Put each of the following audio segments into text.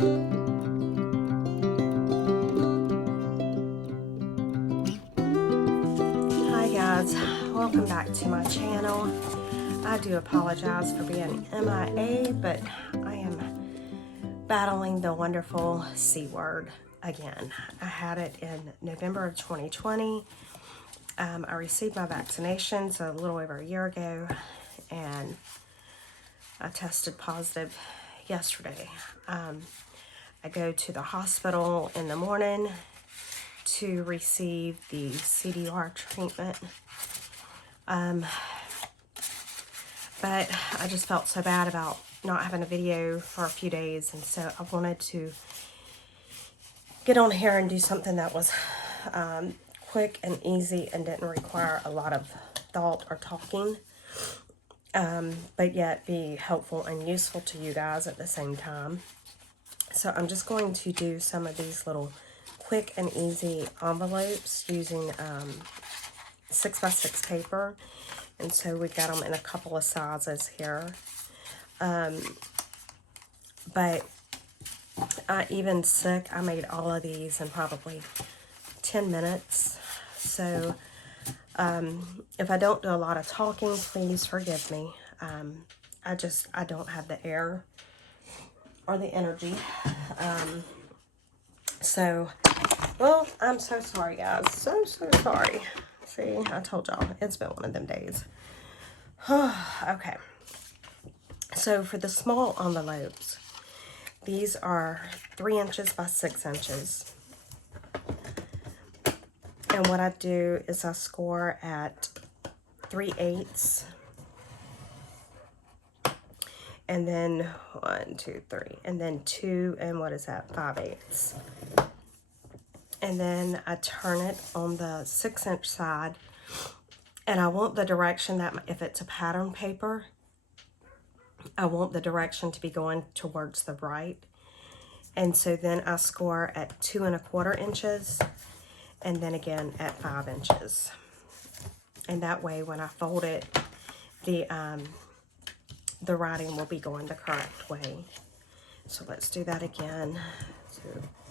Hi guys, welcome back to my channel. I do apologize for being MIA, but I am battling the wonderful C word again. I had it in November of 2020. I received my vaccinations a little over a year ago, and I tested positive yesterday. I go to the hospital in the morning to receive the CDR treatment. But I just felt so bad about not having a video for a few days, and so I wanted to get on here and do something that was quick and easy and didn't require a lot of thought or talking, but yet be helpful and useful to you guys at the same time. So I'm just going to do some of these little quick and easy envelopes using 6x6 paper, and so we got them in a couple of sizes here. But even sick, I made all of these in probably 10 minutes. So if I don't do a lot of talking, please forgive me. I don't have the air or the energy. Well, I'm so sorry, guys. So sorry. See, I told y'all, it's been one of them days. Okay. So for the small envelopes, these are 3 inches by 6 inches. And what I do is I score at 3/8. And then 1, 2, 3. And then 2, and what is that? 5/8. And then I turn it on the 6-inch side. And I want the direction that, if it's a pattern paper, I want the direction to be going towards the right. And so then I score at 2 1/4 inches, and then again at 5 inches. And that way, when I fold it, the writing will be going the correct way. So let's do that again. So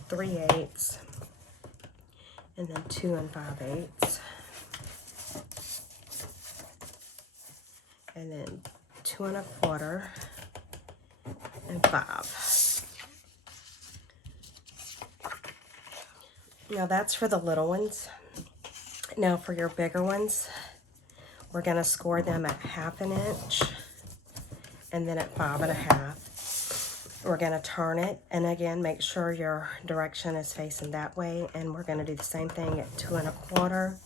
3/8, and then 2 5/8, and then 2 1/4, and 5. Now that's for the little ones. Now for your bigger ones, we're going to score them at 1/2 inch, and then at 5 1/2. We're going to turn it, and again, make sure your direction is facing that way, and we're going to do the same thing at 2 1/4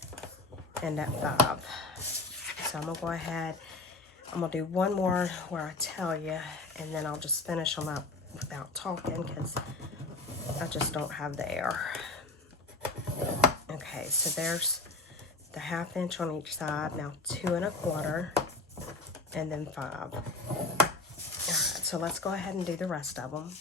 and at 5. So I'm going to go ahead, I'm going to do one more where I tell you, and then I'll just finish them up without talking because I just don't have the air. Okay, so there's the 1/2 inch on each side. Now 2 1/4, and then 5. All right, so let's go ahead and do the rest of them.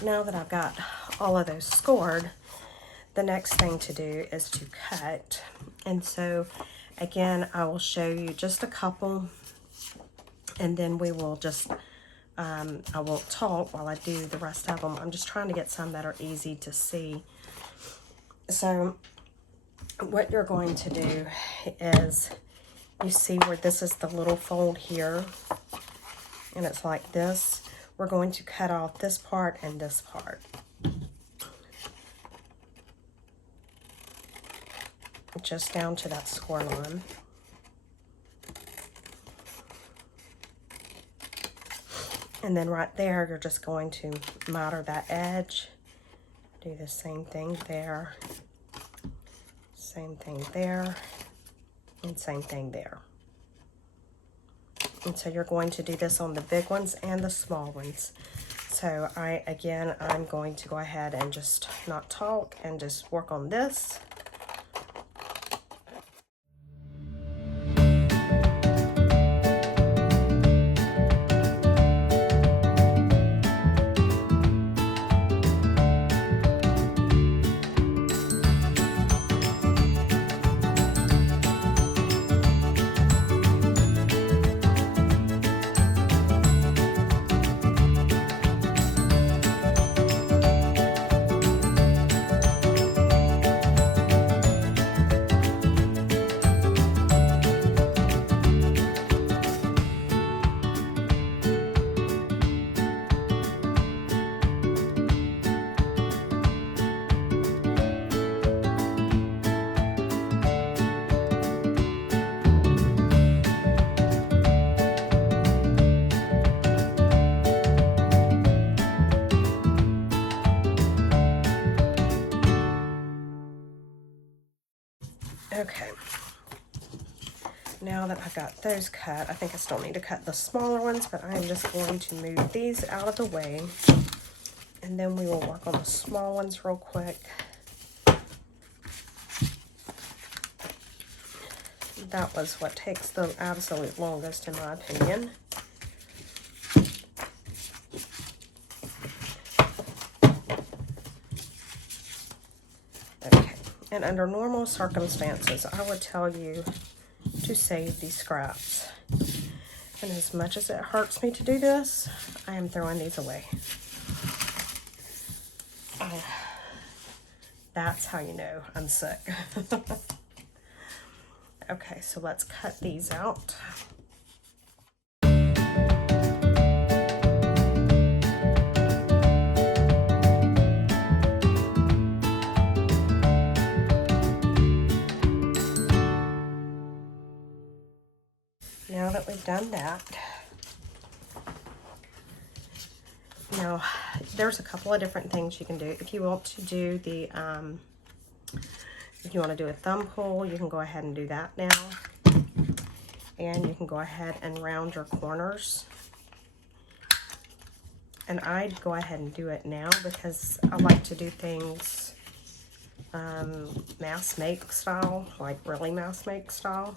Now that I've got all of those scored, the next thing to do is to cut. And so again, I will show you just a couple, and then we will just, I won't talk while I do the rest of them. I'm just trying to get some that are easy to see. So what you're going to do is, you see where this is the little fold here, and it's like this. We're going to cut off this part and this part. Just down to that score line. And then right there, you're just going to miter that edge, do Do the same thing there, same thing there, and same thing there. And so you're going to do this on the big ones and the small ones. So I'm going to go ahead and just not talk and just work on this. Okay, now that I've got those cut, I think I still need to cut the smaller ones, but I'm just going to move these out of the way, and then we will work on the small ones real quick. That was what takes the absolute longest, in my opinion. And under normal circumstances, I would tell you to save these scraps. And as much as it hurts me to do this, I am throwing these away. That's how you know I'm sick. Okay, so let's cut these out. Now that we've done that, now there's a couple of different things you can do. If you want to do the, if you want to do a thumb pull, you can go ahead and do that now. And you can go ahead and round your corners. And I'd go ahead and do it now because I like to do things mass make style, like really mass make style.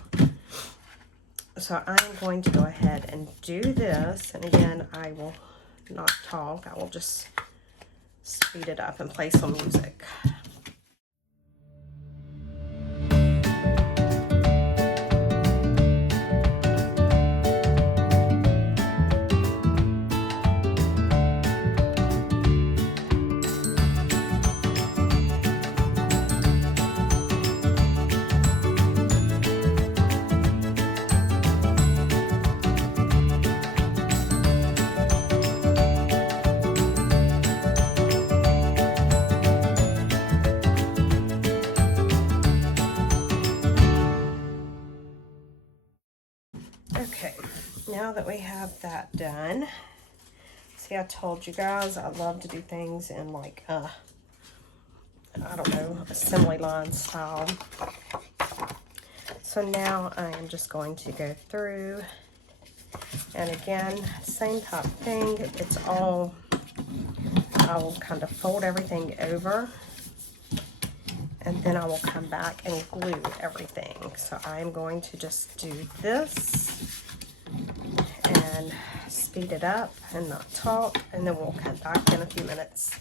So I'm going to go ahead and do this, and again, I will not talk. I will just speed it up and play some music. Okay, now that we have that done, see, I told you guys I love to do things in like, I don't know, assembly line style. So now I am just going to go through, and again, same type of thing. It's all, I will kind of fold everything over, and then I will come back and glue everything. So I'm going to just do this and speed it up and not talk, and then we'll come back in a few minutes.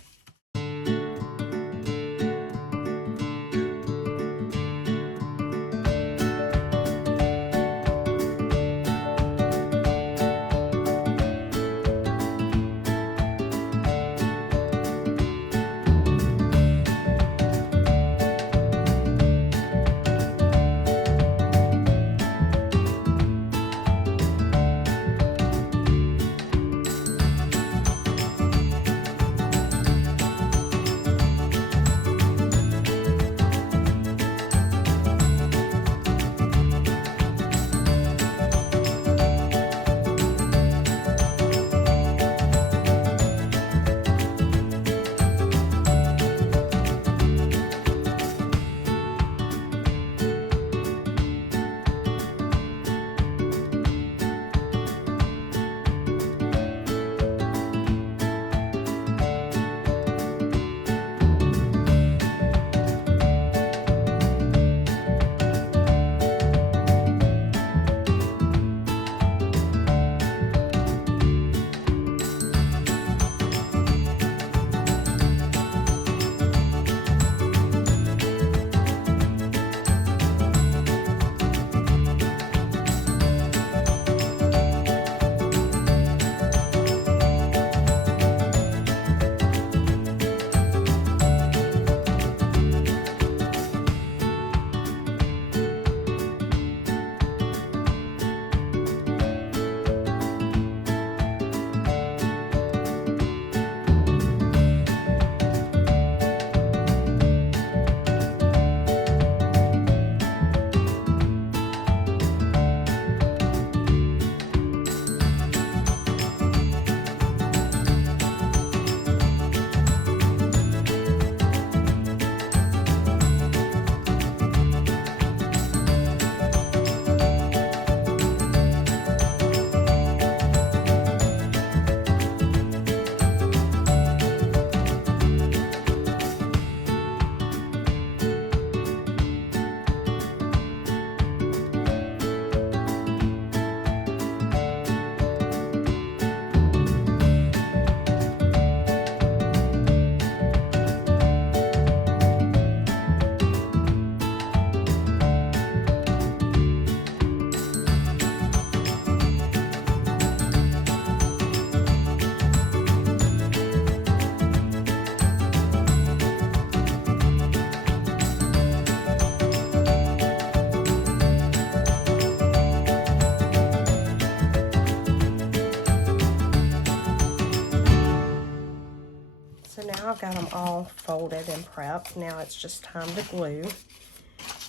got them all folded and prepped. Now it's just time to glue.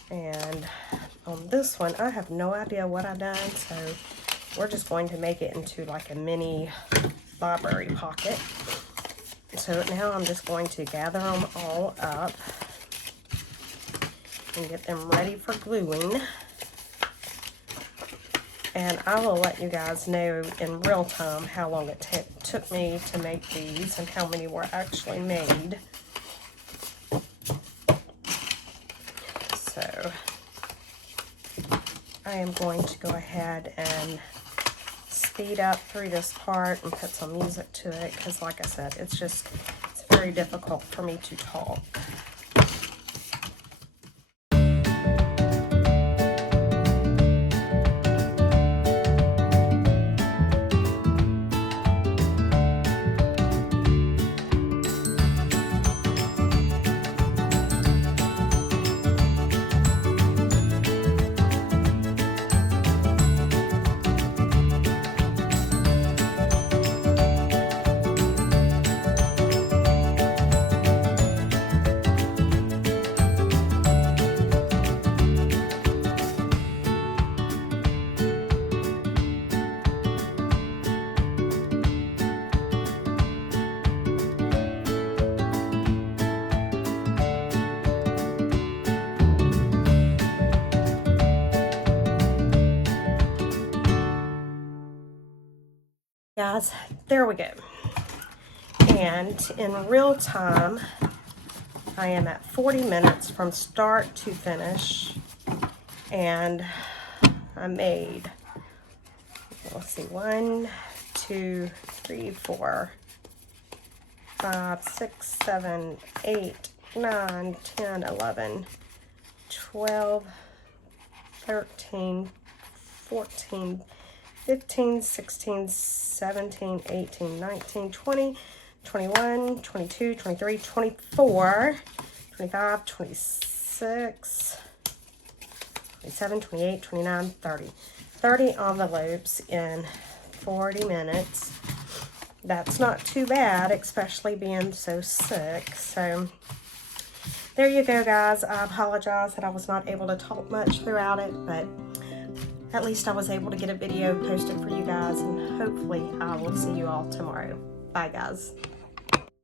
And on this one, I have no idea what I've done, so we're just going to make it into like a mini library pocket. So now I'm just going to gather them all up and get them ready for gluing. And I will let you guys know in real time how long it took me to make these and how many were actually made. So I am going to go ahead and speed up through this part and put some music to it, because like I said, it's very difficult for me to talk. Guys, there we go. And in real time, I am at 40 minutes from start to finish. And I made, let's see, 1, 2, 3, 4, 5, 6, 7, 8, 9, 10, 11, 12, 13, 14, 15, 16, 17, 18, 19, 20, 21, 22, 23, 24, 25, 26, 27, 28, 29, 30. 30 envelopes in 40 minutes. That's not too bad, especially being so sick. So there you go, guys. I apologize that I was not able to talk much throughout it, but at least I was able to get a video posted for you guys, and hopefully I will see you all tomorrow. Bye, guys.